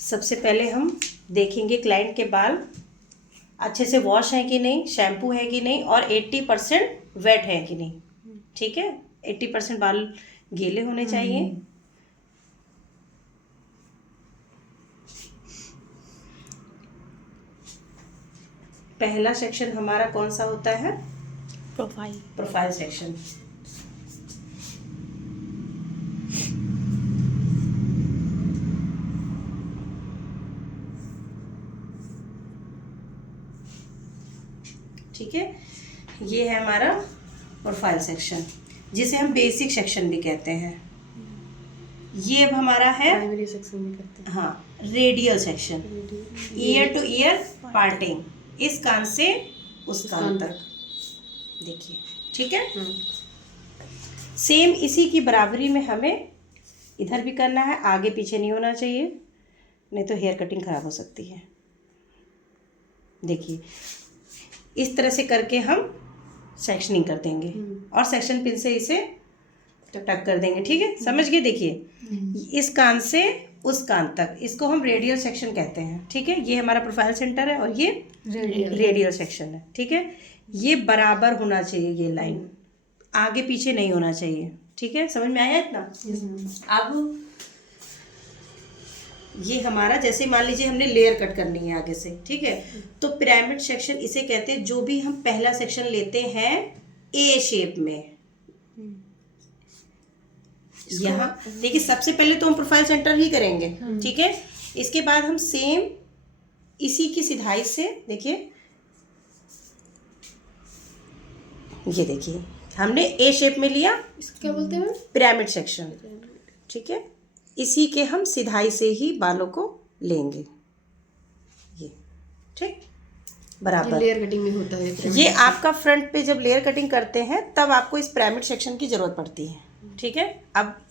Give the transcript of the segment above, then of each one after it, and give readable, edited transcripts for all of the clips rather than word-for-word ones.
सबसे पहले हम देखेंगे क्लाइंट के बाल अच्छे से वॉश हैं कि नहीं, शैम्पू है कि नहीं, और 80% वेट है कि नहीं। ठीक है, 80% बाल गीले होने चाहिए। पहला सेक्शन हमारा कौन सा होता है? Profile section. ठीक है, ये है हमारा प्रोफाइल सेक्शन, जिसे हम बेसिक सेक्शन भी कहते हैं। ये अब हमारा है प्राइमरी सेक्शन भी करते हैं। हाँ, radial section, ear to ear parting, इस कान से उस कान तक। देखिए, ठीक है। सेम इसी की बराबरी में हमें इधर भी करना है, आगे पीछे नहीं होना चाहिए, नहीं तो हेयर कटिंग खराब हो सकती है। देखिए, इस तरह से करके हम सेक्शनिंग कर देंगे और सेक्शन पिन से इसे टक कर देंगे। ठीक है, समझ गए? देखिए, इस कान से उस कान तक, इसको हम रेडियल सेक्शन कहते हैं। ठीक है, ये हमारा प्रोफाइल सेंटर है और ये रेडियल सेक्शन है। ठीक है, ये बराबर होना चाहिए, ये लाइन आगे पीछे नहीं होना चाहिए। ठीक है, समझ में आया इतना? अब ये हमारा, जैसे मान लीजिए हमने लेयर कट करनी है आगे से, ठीक है, तो पिरामिड सेक्शन इसे कहते हैं। जो भी हम पहला सेक्शन लेते हैं ए शेप में, यहाँ देखिए, सबसे पहले तो हम प्रोफाइल सेंटर ही करेंगे। ठीक है, इसके बाद हम सेम इसी की सिधाई से, देखिए, ये देखिए, हमने ए शेप में लिया, इसको क्या बोलते हैं? Pyramid section. ठीक है, इसी के हम सिधाई से ही बालों को लेंगे, ये। ठीक, बराबर। लेयर कटिंग में होता है ये आपका फ्रंट पे जब लेयर कटिंग करते हैं तब आपको इस पिरामिड सेक्शन की ज़रूरत पड़ती है। ठीक है, अब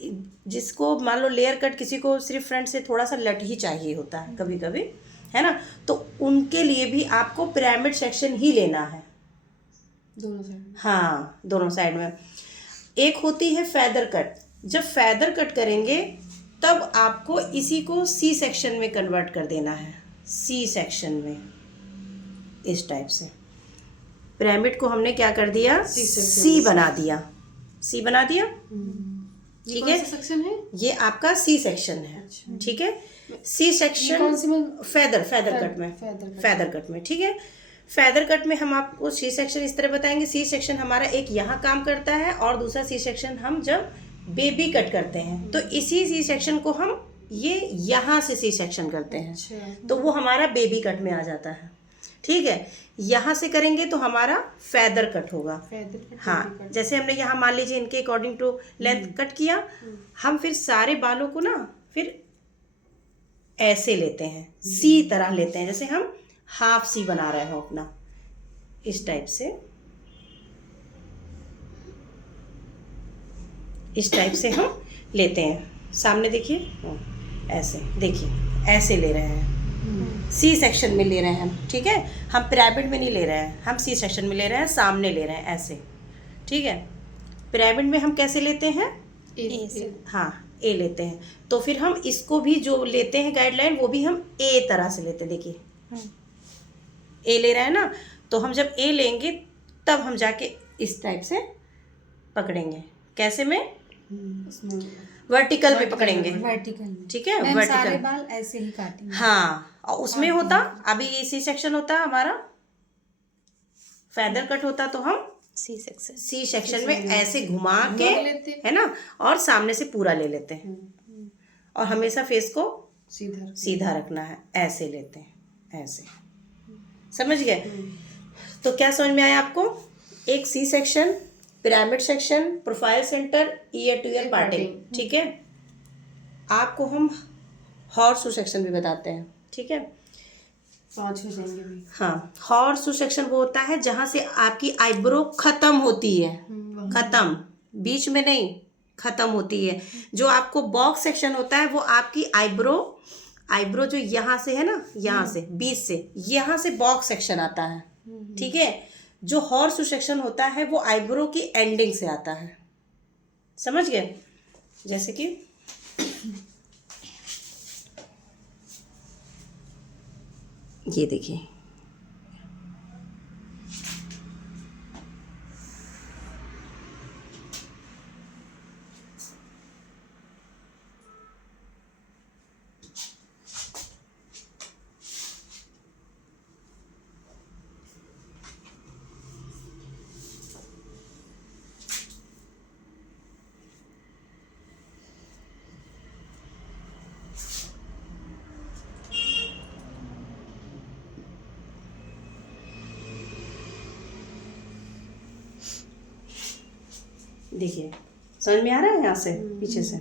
जिसको मान लो लेयर कट, किसी को सिर्फ फ्रंट से थोड़ा सा लट ही चाहिए होता है कभी कभी, है ना, तो उनके लिए भी आपको पिरामिड सेक्शन ही लेना है, दोनों साइड। हाँ, दोनों साइड में। एक होती है फेदर कट। जब फेदर कट करेंगे तब आपको इसी को सी सेक्शन में कन्वर्ट कर देना है, सी सेक्शन में, इस टाइप से। पिरामिड को हमने क्या कर दिया? सी बना दिया, सी बना दिया। ठीक है, सेक्शन है ये आपका सी सेक्शन है। ठीक है, सी सेक्शन फेदर कट में, फेदर कट में। ठीक है, फेदर कट में हम आपको सी सेक्शन इस तरह बताएंगे। सी सेक्शन हमारा एक यहाँ काम करता है और दूसरा सी सेक्शन हम जब बेबी कट करते हैं तो इसी सी सेक्शन को हम ये यहाँ से सी सेक्शन करते हैं, तो वो हमारा बेबी कट में आ जाता है। ठीक है, यहाँ से करेंगे तो हमारा फेदर कट होगा। हाँ, जैसे हमने यहाँ मान लीजिए इनके अकॉर्डिंग टू लेंथ कट किया, हम फिर सारे बालों को ना फिर ऐसे लेते हैं, सी तरह लेते हैं, जैसे हम हाफ सी बना रहे हो अपना, इस टाइप से, इस टाइप से हम लेते हैं। सामने देखिए, ऐसे देखिए, ऐसे ले रहे हैं, सी सेक्शन में ले रहे हैं हम। ठीक है, हम पिरामिड में नहीं ले रहे हैं, हम सी सेक्शन में ले रहे हैं, सामने ले रहे हैं, ऐसे। ठीक है, पिरामिड में हम कैसे लेते हैं? ए से। हाँ, ए लेते हैं, तो फिर हम इसको भी जो लेते हैं गाइडलाइन, वो भी हम ए तरह से लेते हैं। देखिए, ए ले रहे हैं ना, तो हम जब ए लेंगे तब हम जाके इस टाइप से पकड़ेंगे। कैसे में? वर्टिकल में पकड़ेंगे। ठीक है, वर्टिकल। सारे बाल ऐसे ही काटेंगे। हाँ, और उसमें होता, अभी ये सी सेक्शन होता हमारा, फेदर कट होता तो हम सी सेक्शन में ऐसे घुमा के, है ना, और सामने से पूरा ले लेते हैं, और हमेशा फेस को सीधा रखना है, ऐसे लेते हैं, ऐसे। समझ गए? तो क्या समझ में आया आपको? एक C section, pyramid section, profile centre, ear to ear parting. ठीक है, आपको हम हॉर्स सेक्शन भी बताते हैं। ठीक है, 5 हो जाएंगे भी। हाँ, हॉर्स सेक्शन वो होता है जहाँ से आपकी आईब्रो खत्म होती है, खत्म, बीच में नहीं, खत्म होती है। जो आपको बॉक्स सेक्शन होता है वो आपकी आईब्रो जो यहाँ से है ना, यहाँ से बीच से, यहाँ से बॉक्स सेक्शन आता है। ठीक है, जो हॉर्स सेक्शन होता है वो आईब्रो की एंडिंग से आता है। समझ गए? जैसे कि ये देखिए, देखिए समझ में आ रहा है यहाँ से पीछे से।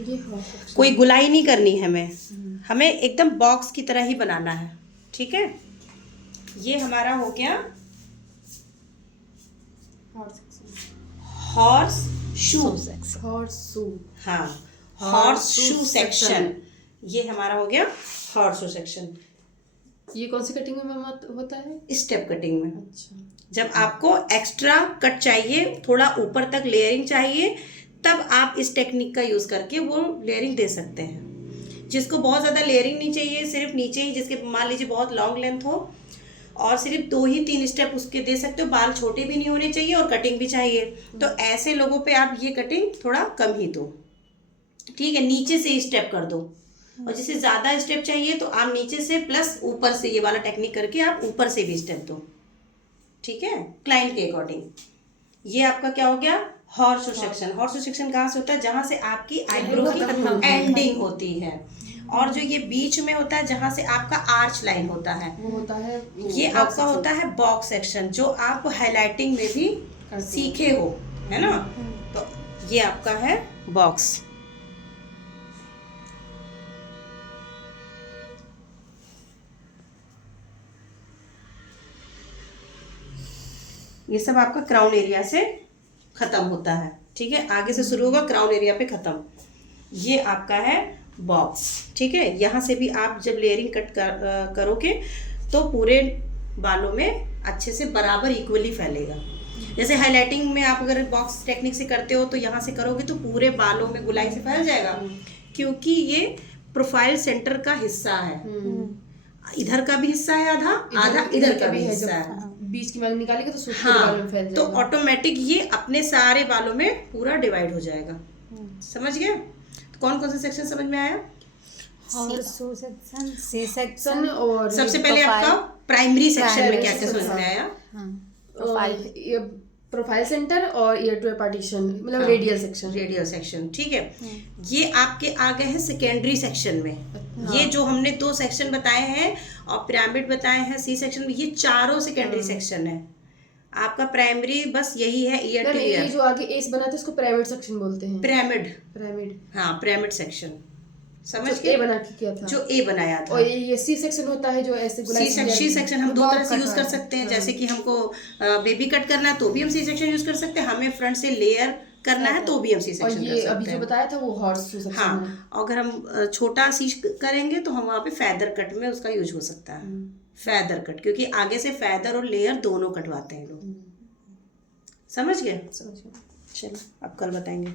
ये हॉर्स सेक्शन। कोई गुलाई नहीं करनी है हमें एकदम बॉक्स की तरह ही बनाना है, ठीक है। ये हमारा हो गया horse section. Horse shoe, horse shoe. हाँ, हॉर्स शू सेक्शन, ये हमारा हो गया हॉर्स शू सेक्शन। ये कौन सी कटिंग में मैम होता है? स्टेप कटिंग में। अच्छा। जब आपको एक्स्ट्रा कट चाहिए, थोड़ा ऊपर तक लेयरिंग चाहिए, तब आप इस टेक्निक का यूज़ करके वो लेयरिंग दे सकते हैं। जिसको बहुत ज़्यादा लेयरिंग नहीं चाहिए, सिर्फ नीचे ही, जिसके मान लीजिए बहुत लॉन्ग लेंथ हो और सिर्फ 2 ही 3 स्टेप उसके दे सकते हो, बाल छोटे भी नहीं होने चाहिए और कटिंग भी चाहिए, तो ऐसे लोगों पे आप ये कटिंग थोड़ा कम ही दो, ठीक है। नीचे से ही स्टेप कर दो, और जिसे ज़्यादा स्टेप चाहिए तो आप नीचे से प्लस ऊपर से ये वाला टेक्निक करके आप ऊपर से भी स्टेप दो, ठीक है, क्लाइंट के अकॉर्डिंग। ये आपका क्या हो गया? Horse shoe section. Horse shoe section कहाँ से होता है? जहाँ से आपकी आईब्रो की एंडिंग होती है, और जो ये बीच में होता है जहाँ से आपका आर्च लाइन होता है, वो होता है, ये आपका होता है बॉक्स सेक्शन, जो आप हाईलाइटिंग में भी सीखे हो, है ना। तो ये आपका है बॉक्स। ये सब आपका क्राउन एरिया से खत्म होता है, ठीक है। आगे से शुरू होगा, क्राउन एरिया पे खत्म। ये आपका है बॉक्स, ठीक है। यहाँ से भी आप जब लेयरिंग कट करोगे तो पूरे बालों में अच्छे से बराबर इक्वली फैलेगा। जैसे हाईलाइटिंग में आप अगर बॉक्स टेक्निक से करते हो तो यहाँ से करोगे तो पूरे बालों में गुलाई से फैल जाएगा, क्योंकि ये प्रोफाइल सेंटर का हिस्सा है। इधर का भी हिस्सा है आधा, आधा इधर का भी हिस्सा है। बीच की मांग निकालेंगे तो सूखे हाँ, बालों में फैल जाएगा। तो ऑटोमेटिक ये अपने सारे बालों में पूरा डिवाइड हो जाएगा। समझ गए? तो कौन कौन सा सेक्शन समझ में आया? Horseshoe section, C section, और सबसे पहले आपका प्राइमरी सेक्शन में क्या क्या समझ में आया? प्रोफाइल सेंटर और ईयर टू पार्टीशन, मतलब रेडियल सेक्शन। रेडियल सेक्शन, ठीक है। ये आपके आ गए हैं सेकेंडरी सेक्शन में। ये जो हमने 2 सेक्शन बताए हैं और पिरामिड बताए हैं सी सेक्शन में, ये चारों सेकेंडरी सेक्शन है। आपका प्राइमरी बस यही है, ईयर टू ईयर। ये जो आगे एस बना था इसको पिरामिड सेक्शन बोलते हैं। पिरामिड, हाँ, पिरामिड सेक्शन। समझ के ए बना के किया था, जो ए बनाया था। और ये सी सेक्शन होता है जो ऐसे सी सेक्शन हम 2 तरह से यूज कर सकते हैं। जैसे कि हमको बेबी कट करना है तो भी हम सी सेक्शन यूज कर सकते हैं, हमें फ्रंट से लेयर करना है तो भी हम सी सेक्शन कर सकते हैं। अभी जो बताया था वो हॉर्स शू सेक्शन है। हाँ, अगर हम छोटा सी करेंगे तो हम वहाँ पे फैदर कट में उसका यूज हो सकता है, फैदर कट, क्योंकि आगे से फैदर और लेयर दोनों कटवाते हैं लोग। समझ गए? समझ गए। चलो अब कल बताएंगे।